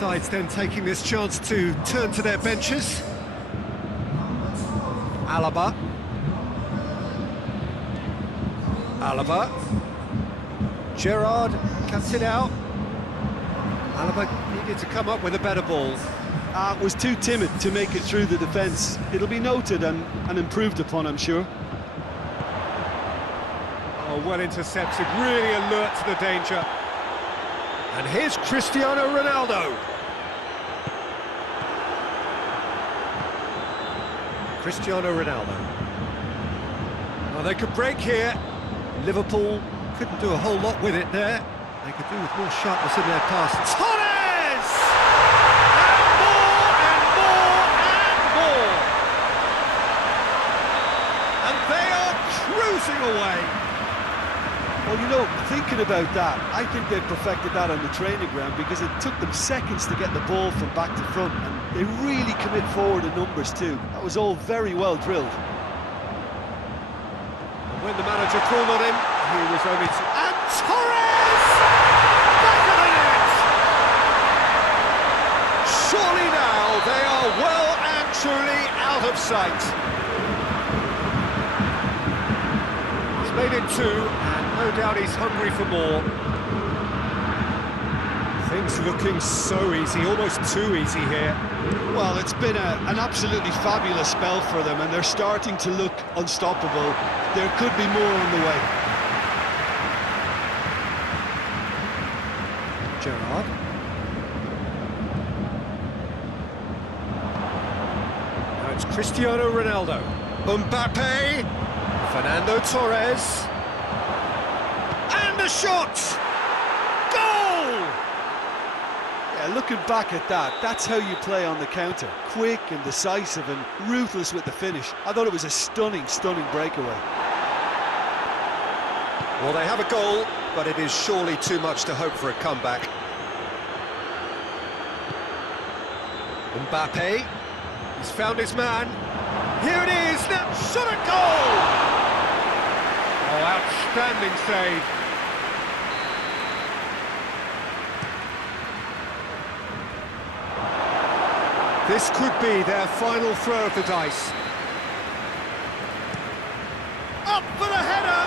sides then taking this chance to turn to their benches. Alaba. Gerrard cuts it out. Alaba needed to come up with a better ball. Was too timid to make it through the defence. It'll be noted and improved upon, I'm sure. Oh, well intercepted, really alert to the danger. And here's Cristiano Ronaldo. Cristiano Ronaldo. Oh, they could break here. Liverpool couldn't do a whole lot with it there. They could do with more sharpness in their pass. Torres! And more! And they are cruising away. Well, you know, thinking about that, I think they've perfected that on the training ground because it took them seconds to get the ball from back to front, and they really commit forward in numbers too. That was all very well drilled. And when the manager called on him, he was only to... And Torres! Back of the net! Surely now they are well and truly out of sight. He's made it two, and no doubt he's hungry for more. Things looking so easy, almost too easy here. Well, it's been an absolutely fabulous spell for them, and they're starting to look unstoppable. There could be more on the way. Gerrard. Now it's Cristiano Ronaldo. Mbappe. Fernando Torres. And the shot! Goal! Yeah, looking back at that, that's how you play on the counter. Quick and decisive and ruthless with the finish. I thought it was a stunning, stunning breakaway. Well, they have a goal, but it is surely too much to hope for a comeback. Mbappe, he's found his man. Here it is, now shot a goal! Oh, outstanding save. This could be their final throw of the dice. Up for the header!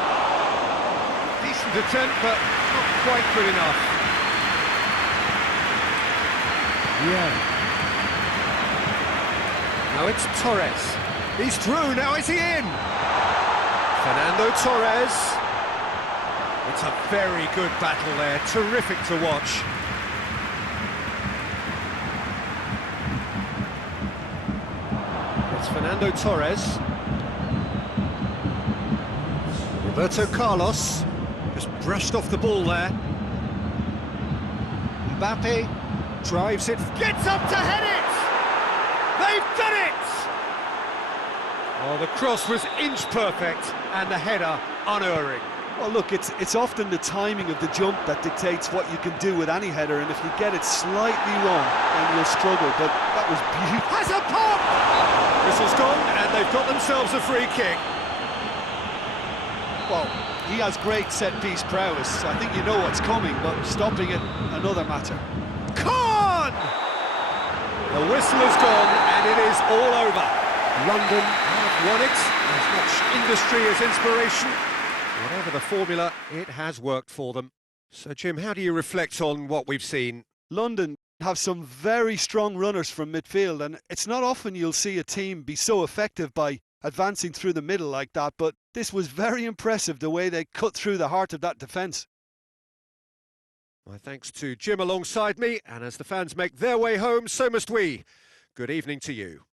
Decent attempt, but not quite good enough. Yeah. Now it's Torres. He's through, now is he in? Fernando Torres. It's a very good battle there, terrific to watch. It's Fernando Torres. Roberto Carlos just brushed off the ball there. Mbappe drives it, gets up to head it! They've done it! Oh, the cross was inch perfect and the header unerring. Well, look, it's often the timing of the jump that dictates what you can do with any header, and if you get it slightly wrong, then you'll struggle, but that was beautiful. Has a pop! Whistle's gone, and they've got themselves a free kick. Well, he has great set-piece prowess. I think you know what's coming, but stopping it, another matter. Con! The whistle has gone, and it is all over. London have won it. As much industry as inspiration. Whatever the formula, it has worked for them. So, Jim, how do you reflect on what we've seen? London have some very strong runners from midfield, and it's not often you'll see a team be so effective by advancing through the middle like that, but this was very impressive, the way they cut through the heart of that defence. My thanks to Jim alongside me, and as the fans make their way home, so must we. Good evening to you.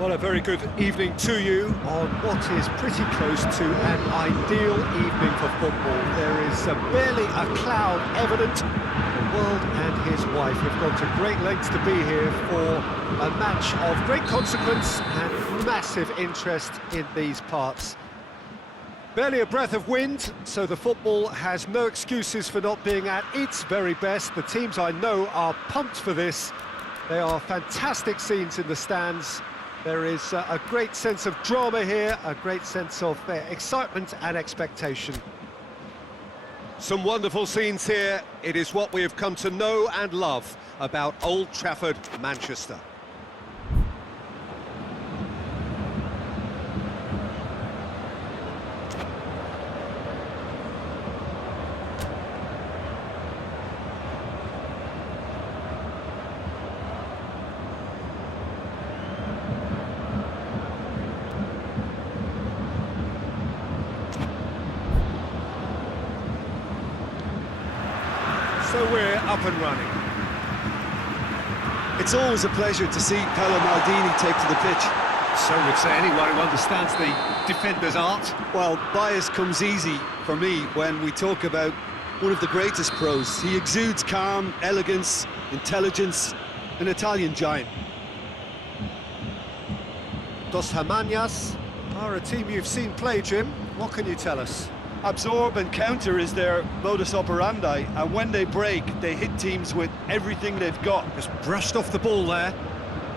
Well, a very good evening to you on what is pretty close to an ideal evening for football. There is barely a cloud evident. The world and his wife have gone to great lengths to be here for a match of great consequence and massive interest in these parts. Barely a breath of wind, so the football has no excuses for not being at its very best. The teams I know are pumped for this. There are fantastic scenes in the stands. There is a great sense of drama here, a great sense of excitement and expectation. Some wonderful scenes here. It is what we have come to know and love about Old Trafford, Manchester. So we're up and running. It's always a pleasure to see Paolo Maldini take to the pitch. So would say anyone who understands the defender's art. Well, bias comes easy for me when we talk about one of the greatest pros. He exudes calm, elegance, intelligence, an Italian giant. Dos Hermanas are a team you've seen play, Jim. What can you tell us? Absorb and counter is their modus operandi, and when they break, they hit teams with everything they've got. Just brushed off the ball there.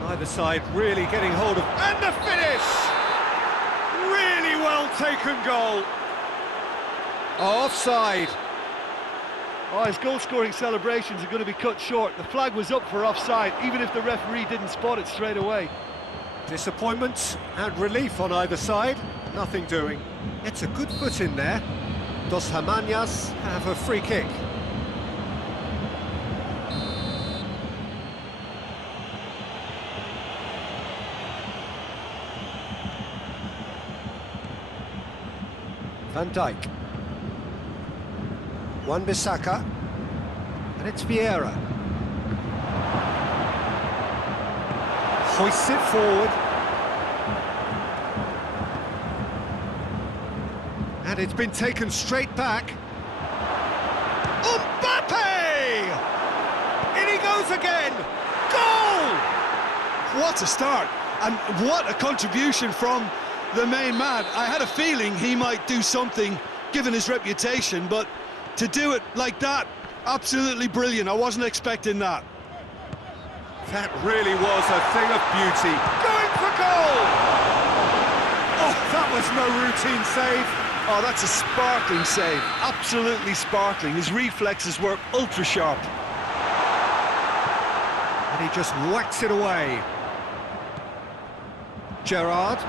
Either side really getting hold of... And the finish! Really well taken goal. Offside. Oh, his goal-scoring celebrations are going to be cut short. The flag was up for offside, even if the referee didn't spot it straight away. Disappointment and relief on either side. Nothing doing. It's a good foot in there. Dos Hermanas have a free kick. Van Dijk. Wan-Bissaka. And it's Vieira. Hoists it forward. And it's been taken straight back. Mbappe! In he goes again! Goal! What a start, and what a contribution from the main man. I had a feeling he might do something, given his reputation, but to do it like that, absolutely brilliant. I wasn't expecting that. That really was a thing of beauty. Going for goal! Oh, that was no routine save. Oh, that's a sparkling save, absolutely sparkling. His reflexes were ultra sharp. And he just whacks it away. Gerrard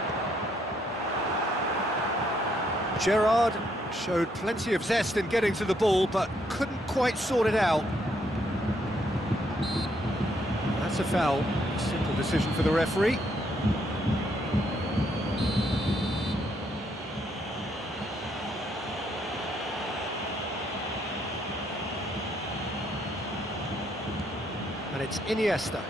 showed plenty of zest in getting to the ball, but couldn't quite sort it out. That's a foul. Simple decision for the referee. And it's Iniesta.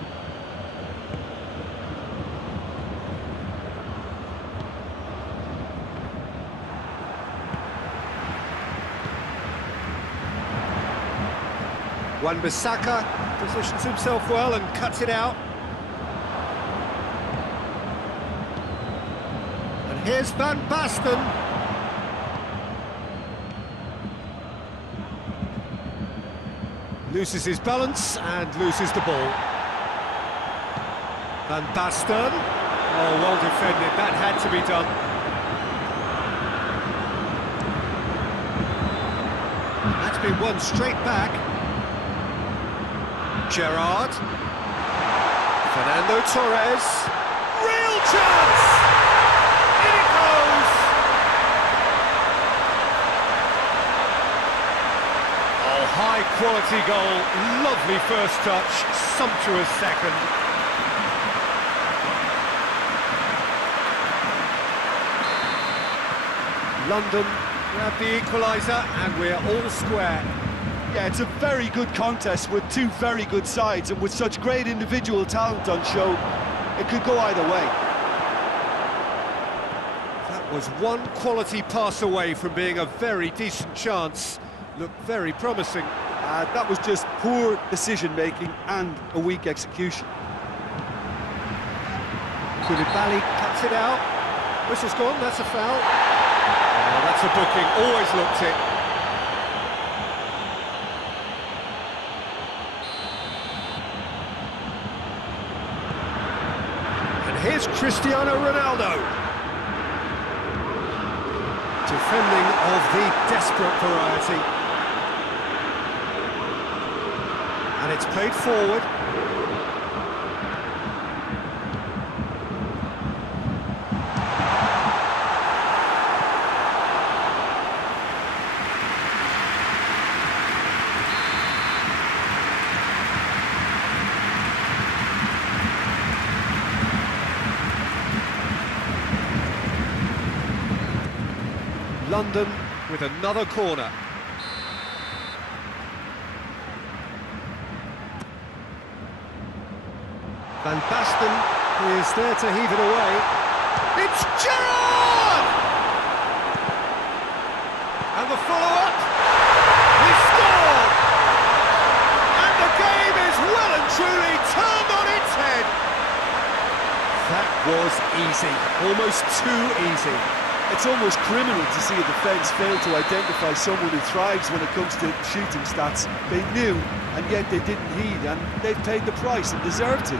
Wan-Bissaka positions himself well and cuts it out. And here's Van Basten. Loses his balance and loses the ball. Van Basten. Oh, well defended. That had to be done. That's been won straight back. Gerrard. Fernando Torres. Real chance! In it goes! Oh, high quality goal. Lovely first touch. Sumptuous second. London grab the equaliser and we're all square. Yeah, it's a very good contest with two very good sides, and with such great individual talent on show, it could go either way. That was one quality pass away from being a very decent chance. Looked very promising. That was just poor decision-making and a weak execution. Koulibaly cuts it out. Whistle's gone, that's a foul. Oh, that's a booking, always looked it. Here's Cristiano Ronaldo. Defending of the desperate variety. And it's played forward. London with another corner. Van Basten is there to heave it away. It's Gerrard! And the follow-up. He scored! And the game is well and truly turned on its head. That was easy, almost too easy. It's almost criminal to see a defence fail to identify someone who thrives when it comes to shooting stats. They knew, and yet they didn't heed, and they've paid the price and deserved to.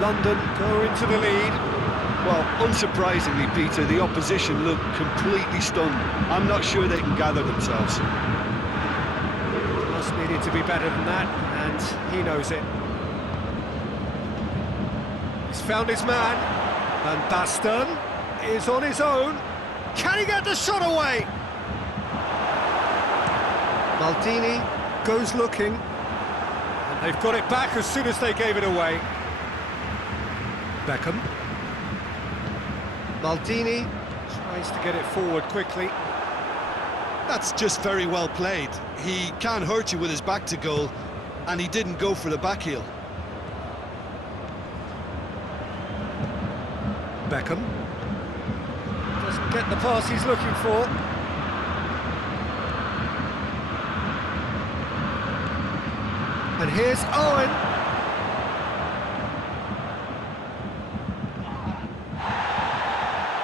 London go into the lead. Well, unsurprisingly, Peter, the opposition look completely stunned. I'm not sure they can gather themselves. Just needed to be better than that, and he knows it. He's found his man. Van Basten is on his own. Can he get the shot away? Maldini goes looking. And they've got it back as soon as they gave it away. Beckham. Maldini tries to get it forward quickly. That's just very well played. He can't hurt you with his back to goal, and he didn't go for the back heel. Beckham doesn't get the pass he's looking for. And here's Owen.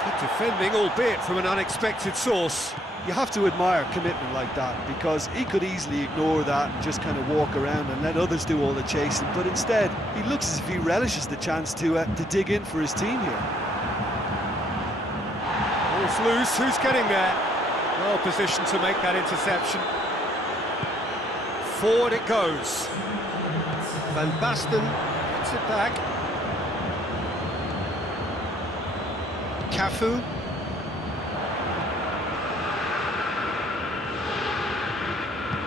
Good defending, albeit from an unexpected source. You have to admire commitment like that, because he could easily ignore that and just kind of walk around and let others do all the chasing, but instead he looks as if he relishes the chance to dig in for his team here. Ball's loose, who's getting there? Well positioned to make that interception. Forward it goes. Van Basten gets it back. Cafu.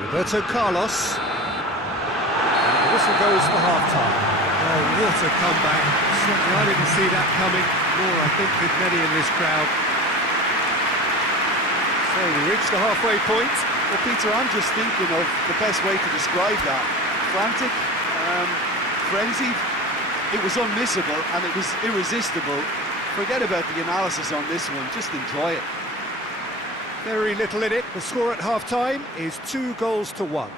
Roberto Carlos. And the whistle goes for half-time. Oh, what a comeback. Certainly I didn't see that coming, nor I think did many in this crowd. So we reach the halfway point. Well, Peter, I'm just thinking of the best way to describe that. Frantic, frenzied. It was unmissable and it was irresistible. Forget about the analysis on this one, just enjoy it. Very little in it. The score at half-time is 2-1.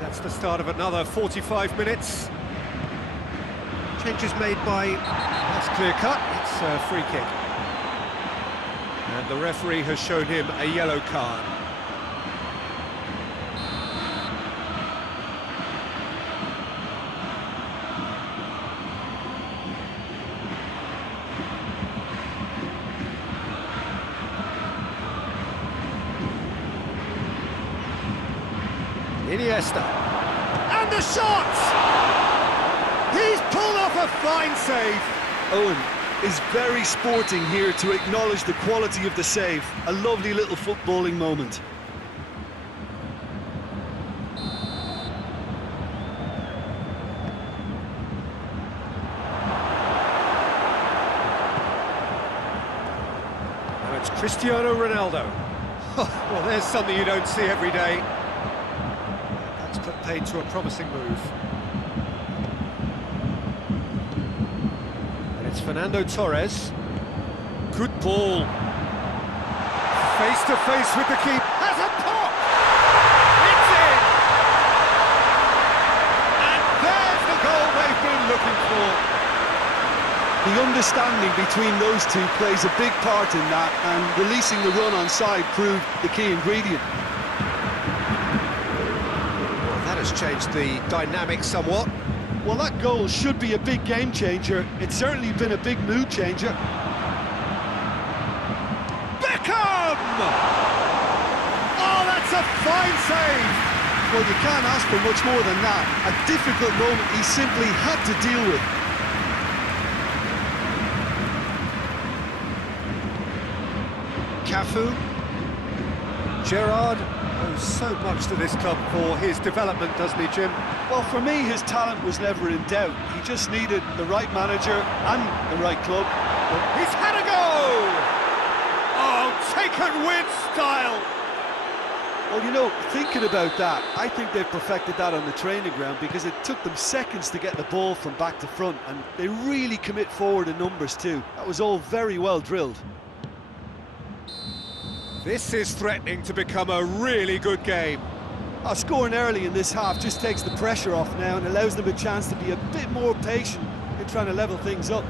That's the start of another 45 minutes. Changes made by... That's clear cut, it's a free kick. And the referee has shown him a yellow card. Iniesta. And the shot! He's pulled off a fine save. Owen is very sporting here to acknowledge the quality of the save. A lovely little footballing moment. Cristiano Ronaldo. Well, there's something you don't see every day. That's put paid to a promising move. And it's Fernando Torres. Good ball. Face to face with the keeper. Has a pop! It's in! And there's the goal they've been looking for. The understanding between those two plays a big part in that, and releasing the run on side proved the key ingredient. Well, that has changed the dynamic somewhat. Well, that goal should be a big game changer. It's certainly been a big mood changer. Beckham! Oh, that's a fine save! Well, you can't ask for much more than that. A difficult moment he simply had to deal with. Cafu. Gerrard owes so much to this club for his development, doesn't he, Jim? Well, for me, his talent was never in doubt. He just needed the right manager and the right club. He's had a go! Oh, taken with style! Well, you know, thinking about that, I think they've perfected that on the training ground, because it took them seconds to get the ball from back to front, and they really commit forward in numbers too. That was all very well drilled. This is threatening to become a really good game. Scoring early in this half just takes the pressure off now and allows them a chance to be a bit more patient in trying to level things up.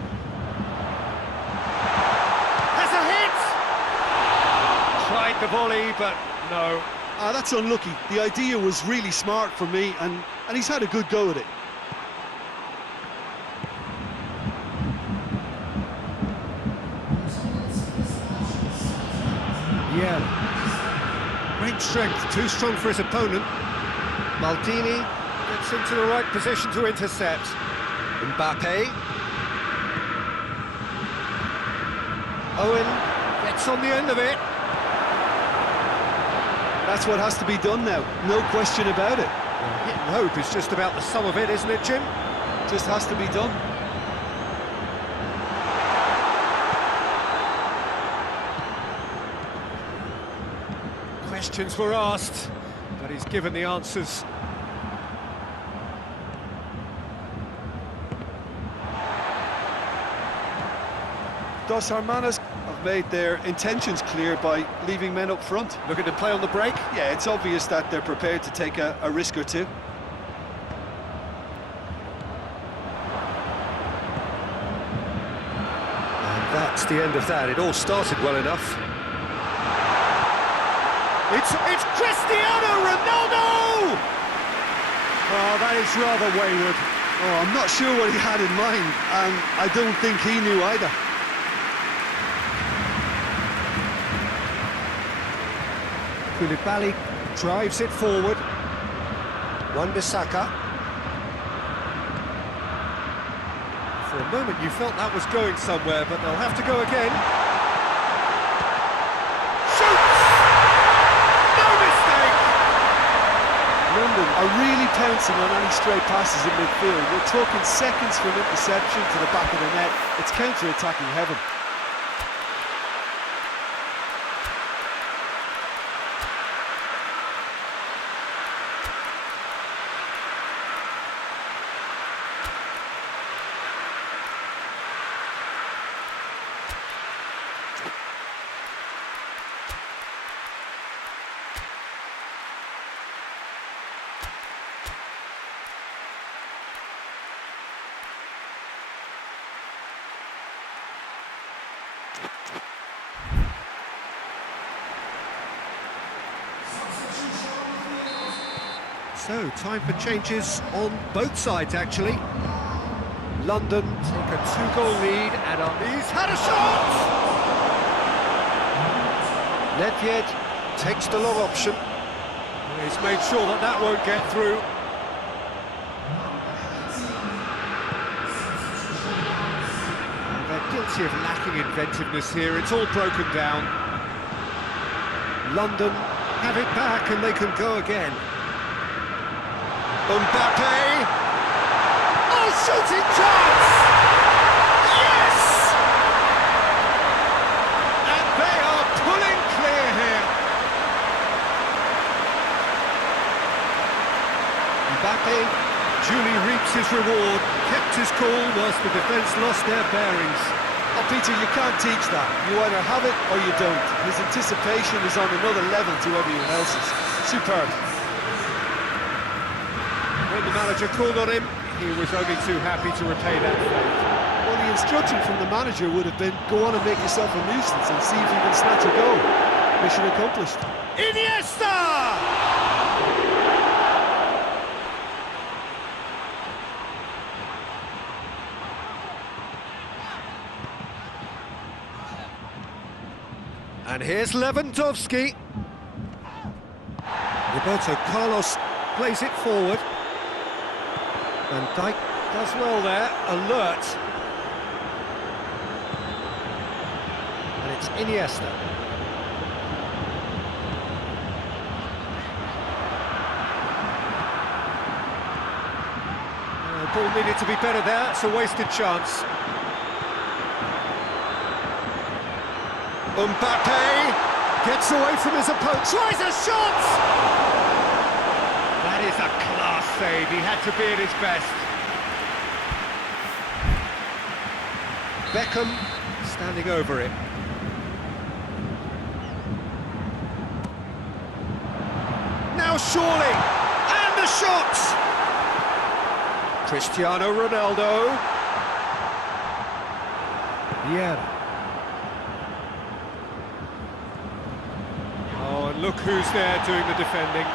Has a hit! Tried the volley, but no. That's unlucky. The idea was really smart for me, and he's had a good go at it. Yeah. Great strength, too strong for his opponent. Maldini gets into the right position to intercept. Mbappe. Owen gets on the end of it. That's what has to be done now, no question about it. Hit and hope is just about the sum of it, isn't it, Jim? Just has to be done. Questions were asked, but he's given the answers. Dos Hermanos have made their intentions clear by leaving men up front. Looking to play on the break. Yeah, it's obvious that they're prepared to take a risk or two. And that's the end of that. It all started well enough. It's Cristiano Ronaldo! Oh, that is rather wayward. Oh, I'm not sure what he had in mind, and I don't think he knew either. Koulibaly drives it forward. Wan-Bissaka. For a moment you felt that was going somewhere, but they'll have to go again. London are really pouncing on any stray passes in midfield. We're talking seconds from interception to the back of the net. It's counter-attacking heaven. So, time for changes on both sides, actually. London take a two-goal lead, and he's had a shot! Nedved takes the long option. He's made sure that that won't get through. And they're guilty of lacking inventiveness here. It's all broken down. London have it back, and they can go again. Mbappe! Oh, shooting chance! Yes! And they are defence lost their bearings. Oh, Peter, you can't teach that. You either have it or you don't. His anticipation is on another level to everyone else's. Superb. When the manager called on him, he was only too happy to repay that favour. Well, the instruction from the manager would have been, go on and make yourself a nuisance and see if you can snatch a goal. Mission accomplished. Iniesta! And here's Lewandowski. Roberto Carlos plays it forward. Van Dijk does well there, alert. And it's Iniesta. The ball needed to be better there, it's a wasted chance. Mbappe gets away from his opponent, tries a shot! That is a class save, he had to be at his best. Beckham standing over it. Now surely, and the shot! Cristiano Ronaldo. Yeah. Oh, and look who's there doing the defending.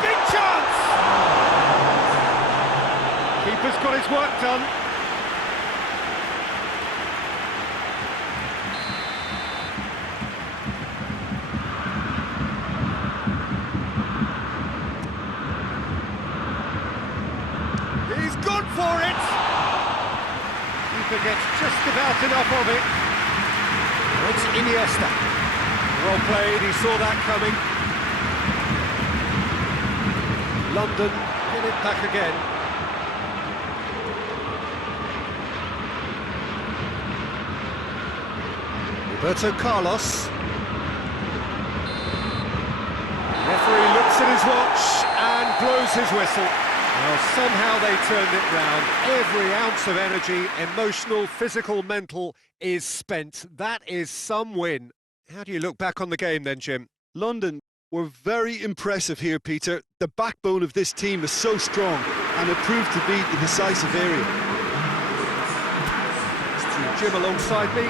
Big chance! Keeper's got his work done. He's gone for it! Keeper gets just about enough of it. It's Iniesta. Well played, he saw that coming. London get it back again. Roberto Carlos. Referee looks at his watch and blows his whistle. Well, somehow they turned it round. Every ounce of energy, emotional, physical, mental, is spent. That is some win. How do you look back on the game then, Jim? London were very impressive here, Peter. The backbone of this team is so strong, and it proved to be the decisive area. Jim alongside me.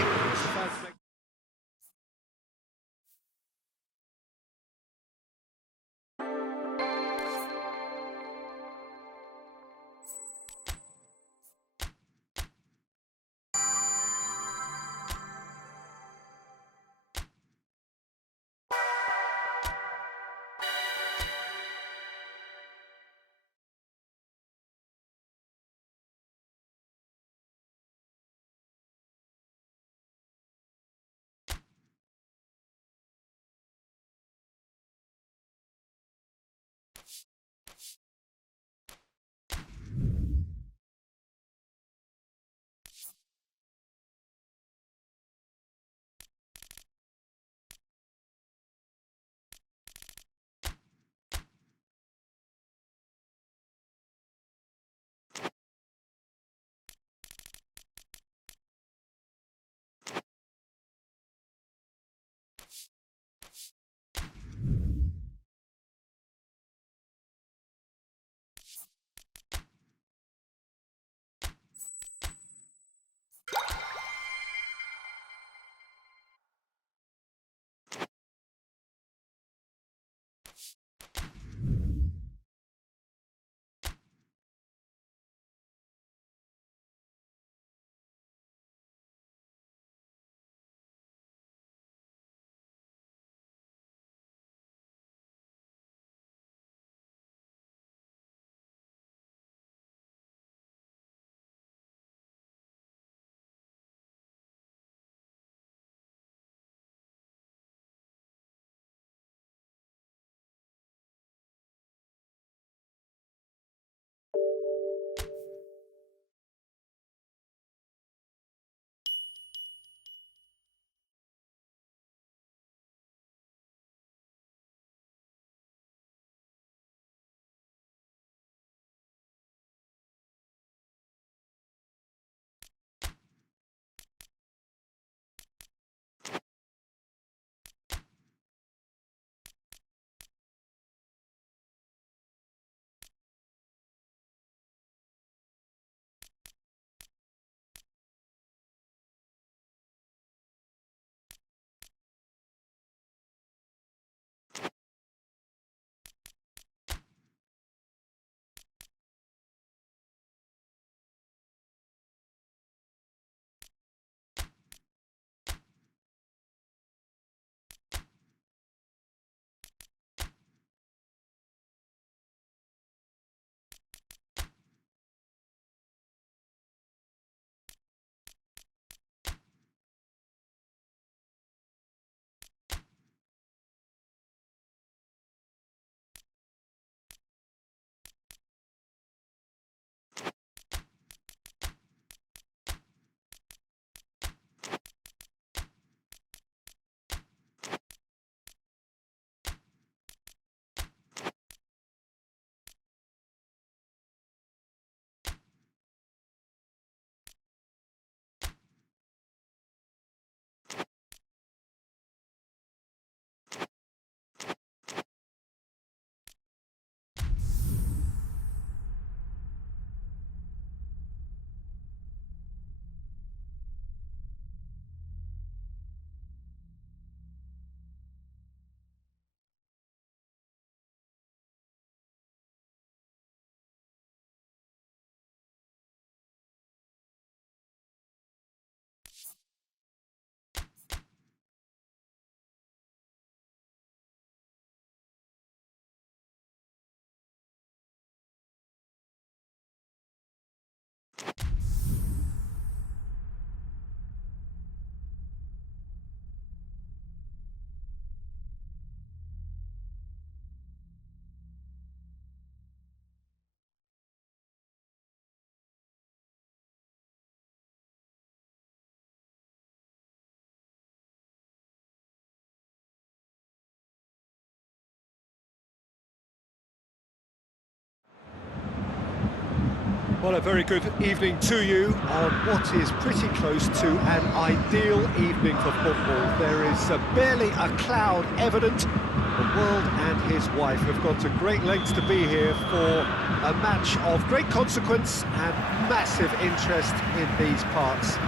Well, a very good evening to you on what is pretty close to an ideal evening for football. There is barely a cloud evident. The world and his wife have gone to great lengths to be here for a match of great consequence and massive interest in these parts.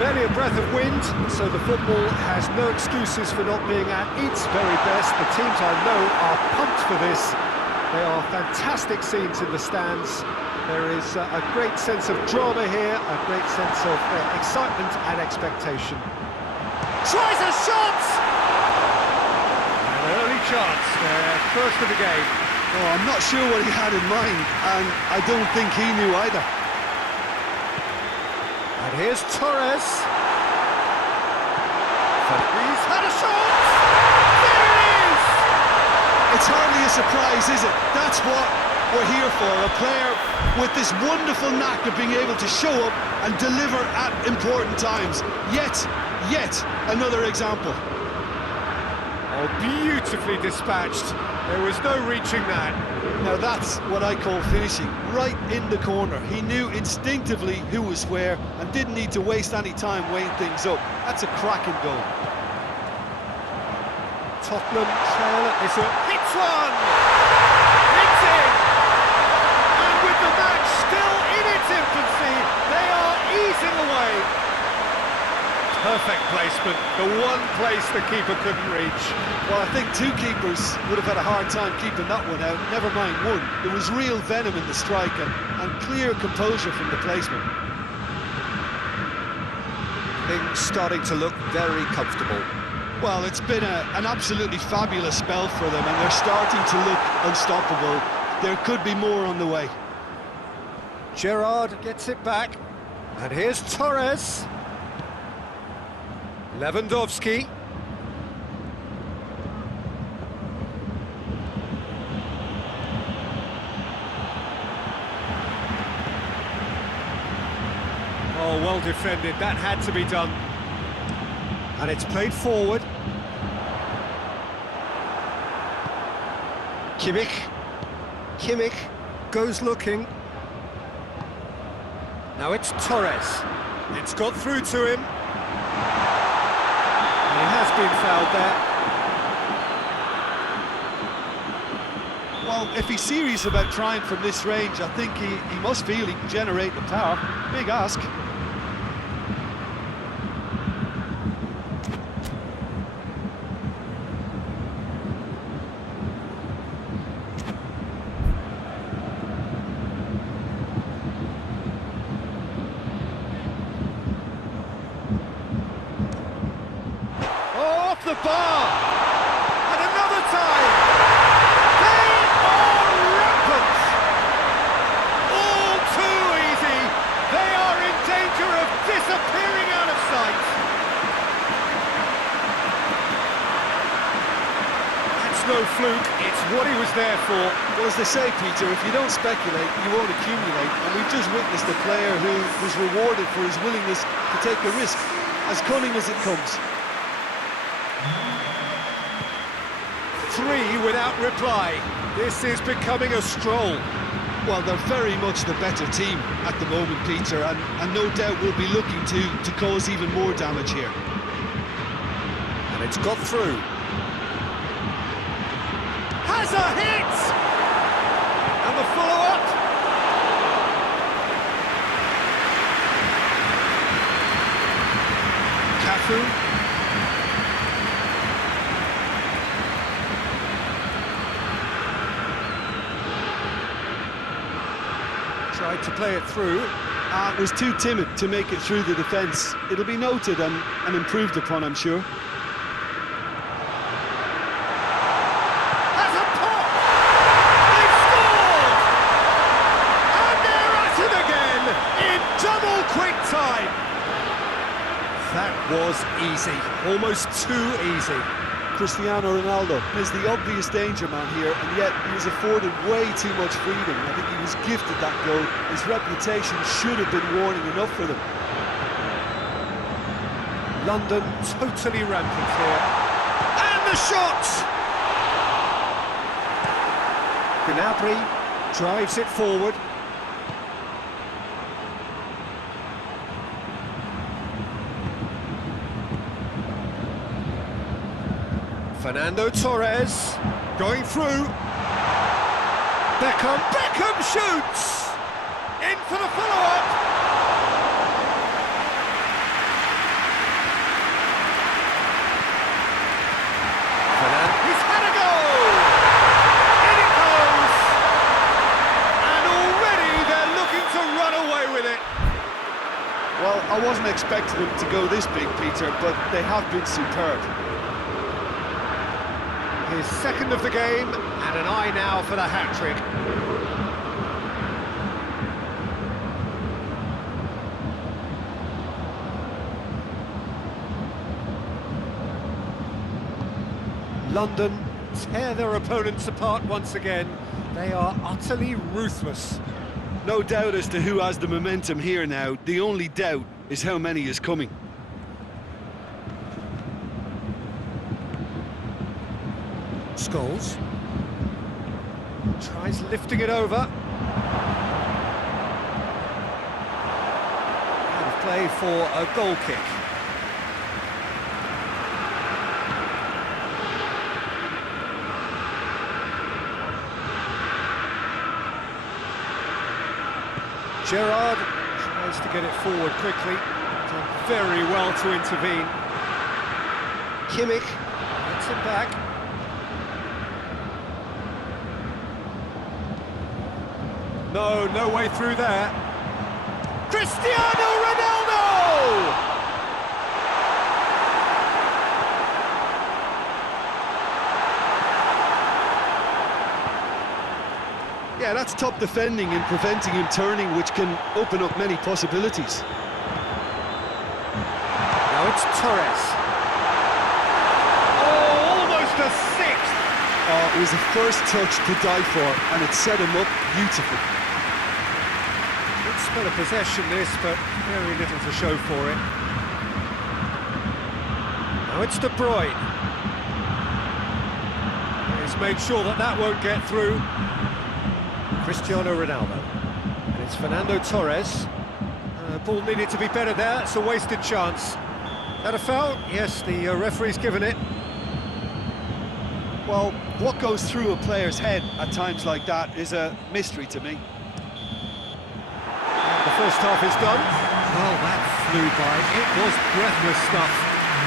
Barely a breath of wind, so the football has no excuses for not being at its very best. The teams I know are pumped for this. They are fantastic scenes in the stands. There is a great sense of drama here, a great sense of excitement and expectation. Tries a shot! An early chance, first of the game. Oh, I'm not sure what he had in mind, and I don't think he knew either. And here's Torres. He's had a shot! There it is! It's hardly a surprise, is it? That's what we're here for, a player with this wonderful knack of being able to show up and deliver at important times. Yet another example. Oh, beautifully dispatched. There was no reaching that. Now that's what I call finishing, right in the corner. He knew instinctively who was where and didn't need to waste any time weighing things up. That's a cracking goal. Tottenham trail at this. Hits one! Hits it! And with the match still in its infancy, they are easing away. Perfect placement, the one place the keeper couldn't reach. Well, I think two keepers would have had a hard time keeping that one out, never mind one. There was real venom in the strike and clear composure from the placement. Things starting to look very comfortable. Well, it's been an absolutely fabulous spell for them, and they're starting to look unstoppable. There could be more on the way. Gerrard gets it back, and here's Torres. Lewandowski. Oh, well defended, that had to be done. And it's played forward. Kimmich goes looking. Now it's Torres. It's got through to him. He has been fouled there. Well, if he's serious about trying from this range, I think he must feel he can generate the power. Big ask. The bar, and another time, they are rampant, all too easy, they are in danger of disappearing out of sight. That's no fluke, it's what he was there for. Well, as they say, Peter, if you don't speculate, you won't accumulate, and we've just witnessed a player who was rewarded for his willingness to take a risk, as cunning as it comes. 3 without reply. This is becoming a stroll. Well, they're very much the better team at the moment, Peter, and no doubt will be looking to cause even more damage here. And it's got through. Has a hit! And the follow-up. Cafu. Tried to play it through. And was too timid to make it through the defence. It'll be noted and improved upon, I'm sure. Has a pop! They've scored! And they're at it again in double quick time. That was easy, almost too easy. Cristiano Ronaldo is the obvious danger man here, and yet he was afforded way too much freedom. I think he was gifted that goal. His reputation should have been warning enough for them. London totally rampant here. And the shot! Gnabry drives it forward. Fernando Torres going through. Beckham shoots! In for the follow-up! He's had a goal! In it goes! And already they're looking to run away with it. Well, I wasn't expecting them to go this big, Peter, but they have been superb. His second of the game, and an eye now for the hat-trick. London tear their opponents apart once again. They are utterly ruthless. No doubt as to who has the momentum here now. The only doubt is how many is coming. Scholes tries lifting it over. Out of play for a goal kick. Gerrard tries to get it forward quickly. Done very well to intervene. Kimmich gets him back. No way through there. Cristiano Ronaldo! Yeah, that's top defending and preventing him turning, which can open up many possibilities. Now it's Torres. Oh, almost a sixth! Oh, it was the first touch to die for, and it set him up beautifully. Good spell of possession this, but very little to show for it. Now it's De Bruyne. He's made sure that won't get through. Cristiano Ronaldo. And it's Fernando Torres. Ball needed to be better there, it's a wasted chance. That a foul? Yes, the referee's given it. Well, what goes through a player's head at times like that is a mystery to me. The first half is done. Well, that flew by. It was breathless stuff.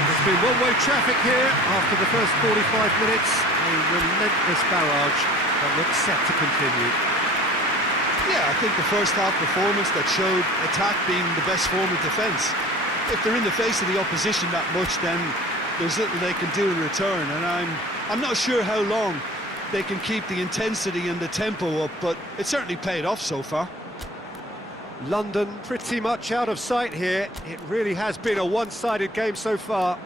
There's been one-way traffic here after the first 45 minutes. A relentless barrage that looks set to continue. Yeah, I think the first half performance that showed attack being the best form of defence. If they're in the face of the opposition that much, then there's little they can do in return, and I'm not sure how long they can keep the intensity and the tempo up, but it certainly paid off so far. London pretty much out of sight here. It really has been a one-sided game so far.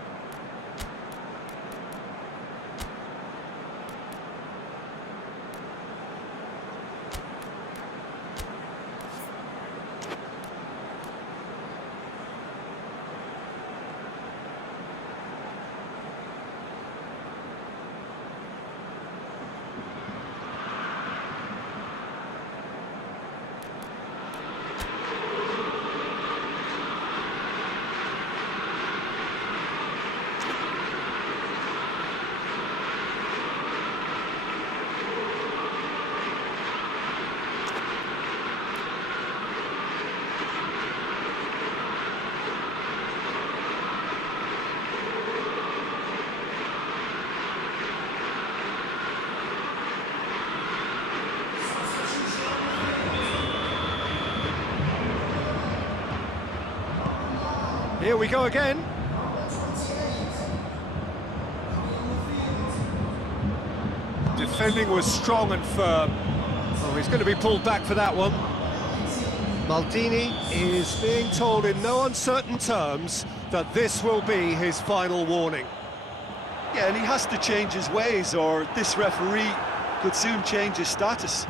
Here we go again. Defending was strong and firm. Oh, he's going to be pulled back for that one. Maldini is being told in no uncertain terms that this will be his final warning. Yeah, and he has to change his ways, or this referee could soon change his status.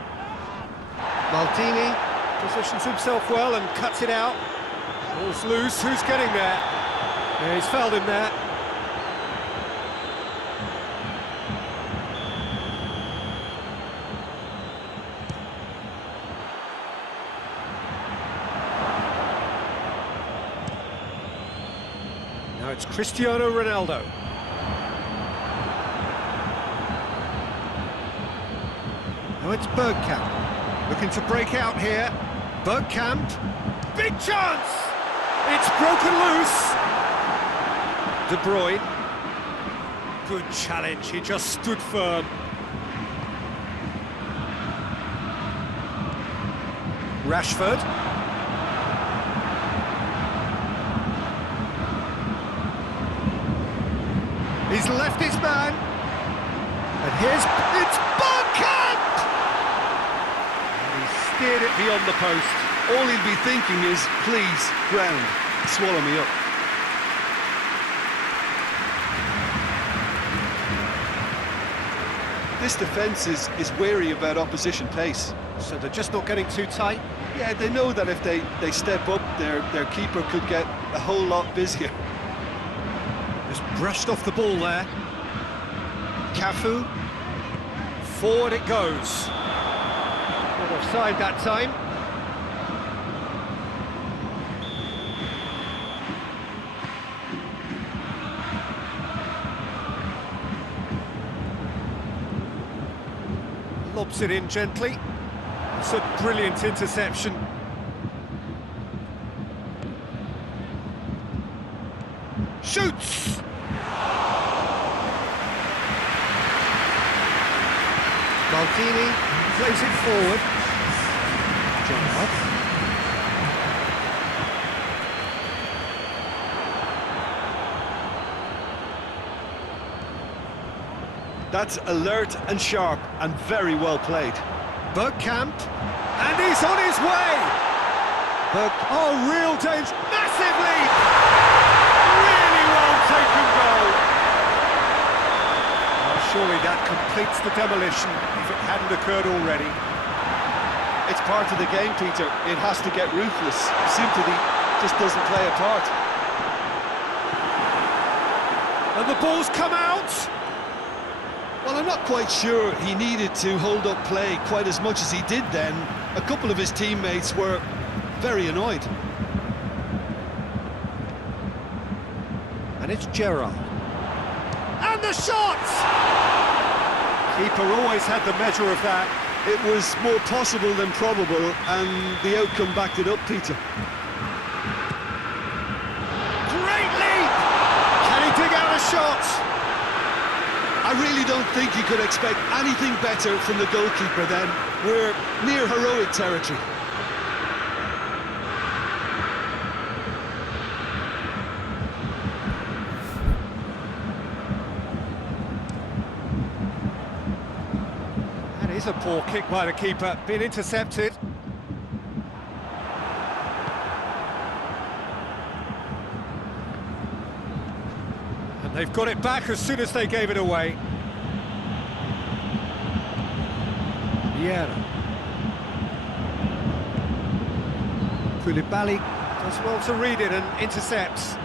Maldini positions himself well and cuts it out. Ball's loose, who's getting there? Yeah, he's fouled him there. Now it's Cristiano Ronaldo. Oh, it's Bergkamp. Looking to break out here. Bergkamp. Big chance! It's broken loose. De Bruyne. Good challenge, he just stood firm. Rashford. He's left his man. And it's Bergkamp! And he steered it beyond the post. All he'd be thinking is, please, ground, swallow me up. This defence is wary about opposition pace. So they're just not getting too tight. Yeah, they know that if they step up, their keeper could get a whole lot busier. Just brushed off the ball there. Cafu. Forward it goes. Not offside that time. Lobs it in gently. It's a brilliant interception. Shoots! Maldini plays it forward. Gerrard. That's alert and sharp and very well played. Bergkamp, and he's on his way! Oh, real danger, massive lead! Really well taken goal! Oh, surely that completes the demolition, if it hadn't occurred already. It's part of the game, Peter. It has to get ruthless. Sympathy just doesn't play a part. And the ball's come out! Well, I'm not quite sure he needed to hold up play quite as much as he did then. A couple of his teammates were very annoyed. And it's Gerrard. And the shot! Keeper always had the measure of that. It was more possible than probable, and the outcome backed it up, Peter. Great leap! Can he dig out a shot? I really don't think you could expect anything better from the goalkeeper then. We're near heroic territory. That is a poor kick by the keeper, been intercepted. And they've got it back as soon as they gave it away. Vieira. Koulibaly does well to read it and intercepts.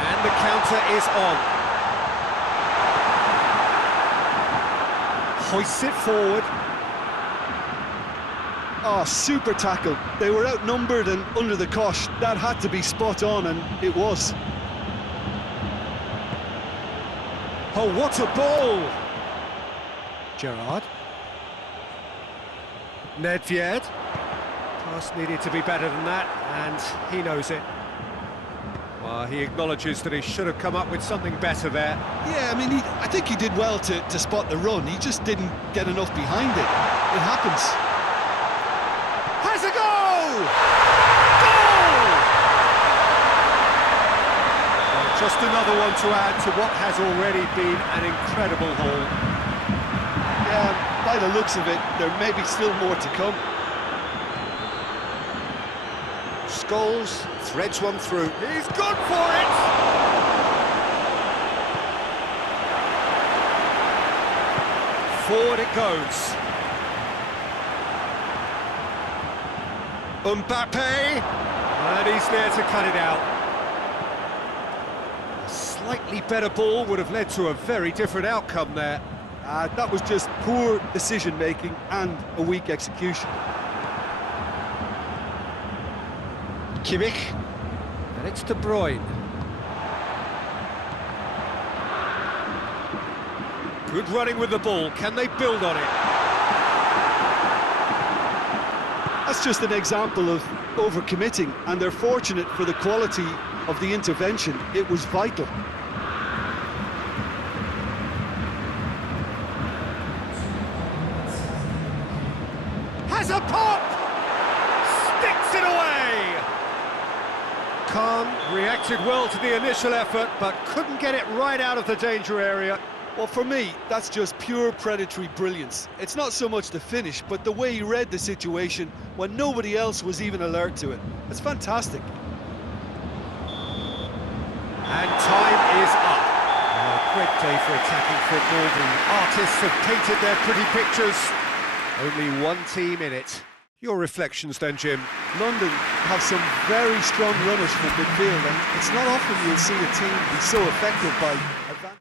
And the counter is on. Hoists it forward. Oh, super tackle. They were outnumbered and under the cosh. That had to be spot on, and it was. Oh, what a ball! Gerrard. Nedved. Pass needed to be better than that, and he knows it. Well, he acknowledges that he should have come up with something better there. Yeah, I mean, I think he did well to spot the run. He just didn't get enough behind it. It happens. Has a goal! Goal! Well, just another one to add to what has already been an incredible haul. Yeah, by the looks of it, there may be still more to come. Scholes threads one through. He's gone for it! Forward it goes. Mbappe! And he's there to cut it out. A slightly better ball would have led to a very different outcome there. That was just poor decision-making and a weak execution. Kimmich. And it's De Bruyne. Good running with the ball. Can they build on it? That's just an example of overcommitting, and they're fortunate for the quality of the intervention. It was vital. Has a pop! Sticks it away! Khan reacted well to the initial effort, but couldn't get it right out of the danger area. Well, for me, that's just pure predatory brilliance. It's not so much the finish, but the way he read the situation when nobody else was even alert to it. It's fantastic. And time is up. Oh, a great day for attacking football. The artists have painted their pretty pictures. Only one team in it. Your reflections then, Jim? London have some very strong runners from midfield, and it's not often you'll see a team be so effective by advancing.